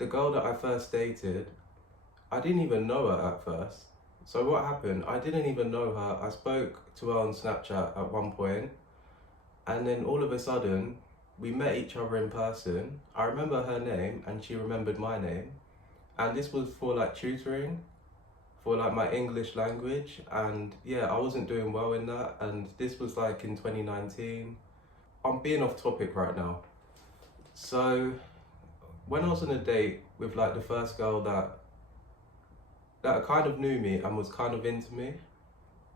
the girl that I first dated, I didn't even know her at first. So what happened, I didn't even know her. I spoke to her on Snapchat at one point, and then all of a sudden, we met each other in person. I remember her name and she remembered my name. And this was for like tutoring, for like my English language. And yeah, I wasn't doing well in that. And this was like in 2019. I'm being off topic right now. So when I was on a date with like the first girl that kind of knew me and was kind of into me,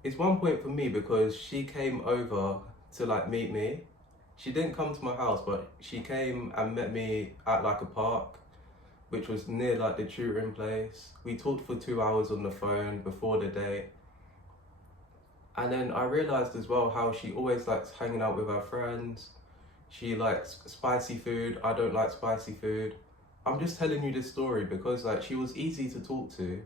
it's one point for me because she came over to like meet me. She didn't come to my house, but she came and met me at like a park, which was near like the tutoring place. We talked for 2 hours on the phone before the date. And then I realized as well how she always likes hanging out with her friends. She likes spicy food. I don't like spicy food. I'm just telling you this story because like she was easy to talk to.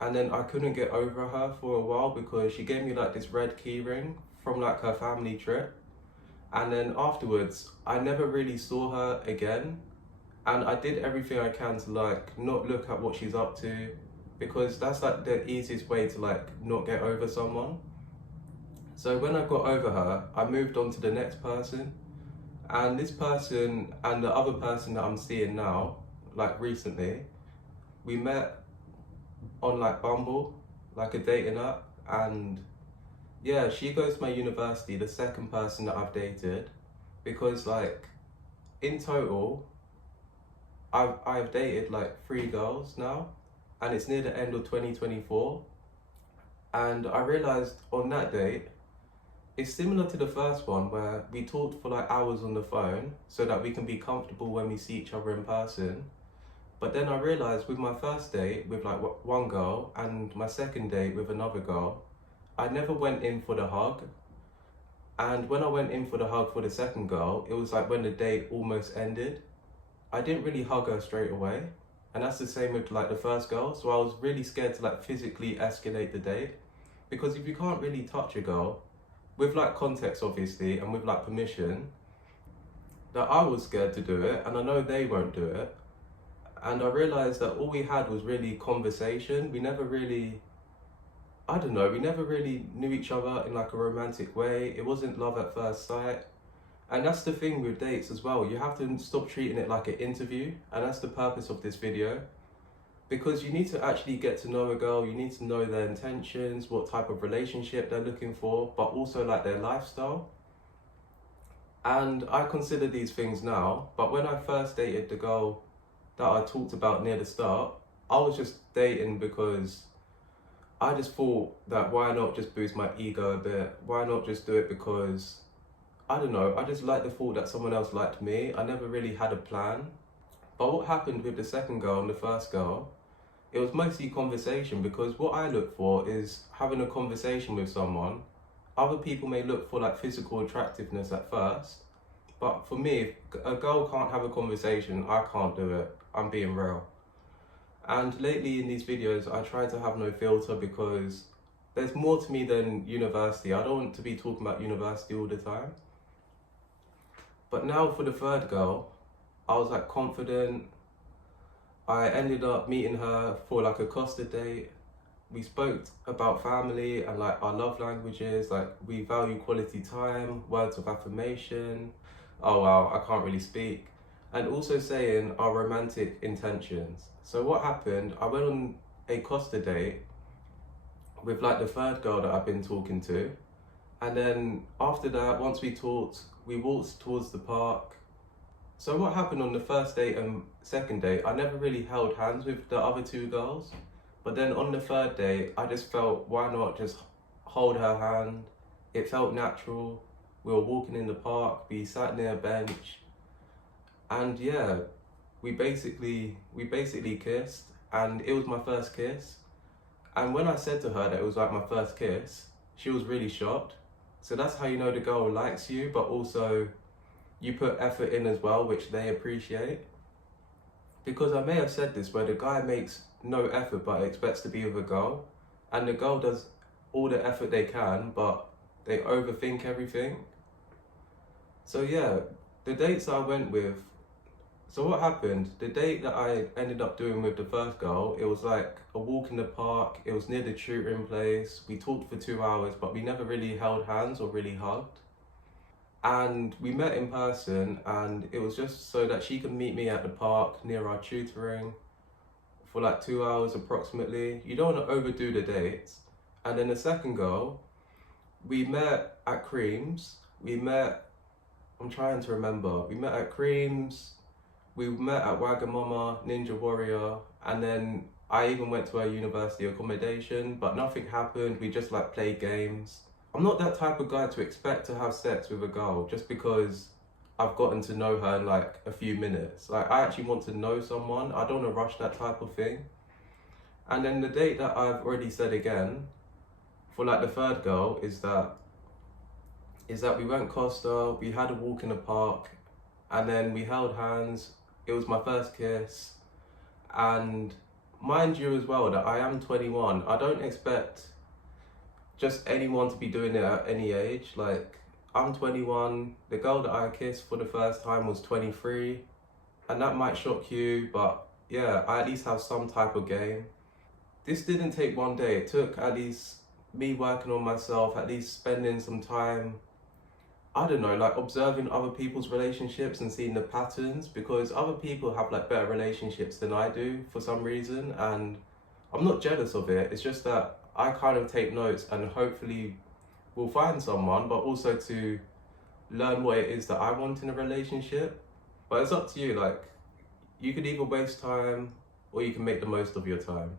And then I couldn't get over her for a while because she gave me like this red key ring from like her family trip. And then afterwards, I never really saw her again. And I did everything I can to like not look at what she's up to, because that's like the easiest way to like not get over someone. So when I got over her, I moved on to the next person. And this person and the other person that I'm seeing now, like recently, we met on like Bumble, like a dating app. And yeah, she goes to my university, the second person that I've dated, because like in total, I've dated like 3 girls now, and it's near the end of 2024. And I realized on that date, it's similar to the first one where we talked for like hours on the phone so that we can be comfortable when we see each other in person. But then I realized with my first date with like one girl and my second date with another girl, I never went in for the hug. And when I went in for the hug for the second girl, it was like when the date almost ended. I didn't really hug her straight away. And that's the same with like the first girl. So I was really scared to like physically escalate the date. Because if you can't really touch a girl, with like context obviously, and with like permission, that I was scared to do it, and I know they won't do it. And I realized that all we had was really conversation. We never really, I don't know, we never really knew each other in like a romantic way. It wasn't love at first sight. And that's the thing with dates as well. You have to stop treating it like an interview. And that's the purpose of this video. Because you need to actually get to know a girl. You need to know their intentions, what type of relationship they're looking for, but also like their lifestyle. And I consider these things now. But when I first dated the girl that I talked about near the start, I was just dating because I just thought that why not just boost my ego a bit? Why not just do it because, I don't know, I just liked the thought that someone else liked me. I never really had a plan. But what happened with the second girl and the first girl, it was mostly conversation, because what I look for is having a conversation with someone. Other people may look for like physical attractiveness at first, but for me, if a girl can't have a conversation, I can't do it. I'm being real. And lately in these videos, I try to have no filter because there's more to me than university. I don't want to be talking about university all the time. But now for the third girl, I was like confident. I ended up meeting her for like a Costa date. We spoke about family and like our love languages, like we value quality time, words of affirmation. Oh wow, I can't really speak. And also saying our romantic intentions. So what happened, I went on a Costa date with like the third girl that I've been talking to. And then after that, once we talked, we walked towards the park. So what happened on the first date and second date, I never really held hands with the other 2 girls. But then on the third date, I just felt, why not just hold her hand? It felt natural. We were walking in the park, we sat near a bench. And yeah, we basically kissed, and it was my first kiss. And when I said to her that it was like my first kiss, she was really shocked. So that's how you know the girl likes you, but also you put effort in as well, which they appreciate. Because I may have said this where the guy makes no effort but expects to be with a girl, and the girl does all the effort they can, but they overthink everything. So yeah, the dates I went with So what happened? The date that I ended up doing with the first girl, it was like a walk in the park. It was near the tutoring place. We talked for 2 hours, but we never really held hands or really hugged. And we met in person, and it was just so that she could meet me at the park near our tutoring for like 2 hours approximately. You don't want to overdo the dates. And then the second girl, we met at Creams. I'm trying to remember. We met at Creams. We met at Wagamama, Ninja Warrior, and then I even went to her university accommodation, but nothing happened. We just like played games. I'm not that type of guy to expect to have sex with a girl just because I've gotten to know her in like a few minutes. Like, I actually want to know someone. I don't want to rush that type of thing. And then the date that I've already said again for like the third girl is that we went Costa, we had a walk in the park, and then we held hands. It was my first kiss. And mind you as well that I am 21. I don't expect just anyone to be doing it at any age. Like, I'm 21. The girl that I kissed for the first time was 23. And that might shock you, but yeah, I at least have some type of game. This didn't take one day. It took at least me working on myself, at least spending some time, I don't know, like observing other people's relationships and seeing the patterns, because other people have like better relationships than I do for some reason, and I'm not jealous of it. It's just that I kind of take notes and hopefully will find someone, but also to learn what it is that I want in a relationship. But it's up to you. Like, you could either waste time or you can make the most of your time.